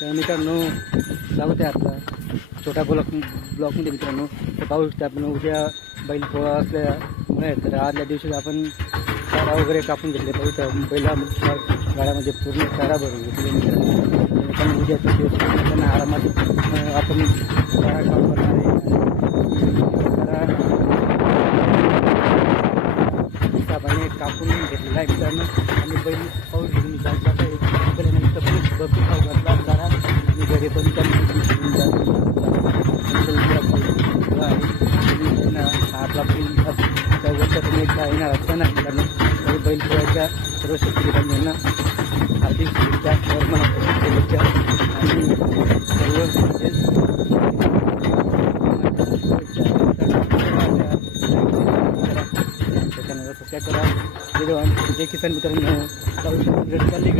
तर मित्रांनो स्वागत आहे आपला छोटा ब्लॉकमध्ये मित्रांनो. तर पाहू शकता आपण उद्या बैल पोळा असल्यामुळे तर आदल्या दिवशी आपण चारा वगैरे कापून घेतले. पाहू शकता बैला गाड्यामध्ये पूर्ण चारा भरून घेतले मित्रांनो. पण उद्याचा दिवस त्यांना आरामात आपण चारा कापणार आहे. हिसाबाने कापून घेतलेला आहे मित्रांनो. आणि बैल पाहू शकतो मी जात भरपूर खाऊ घातला चारा आणि घरी पण आपला वर्षातून एकदा येणार असताना मित्रांनो तरी बैल पोळ्याच्या सर्व शेतकरी बांधवांना हार्दिक शुभेच्छा शुभेच्छा आणि सर्व सबस्क्राईब करा. जय किसान मित्रांनो चालले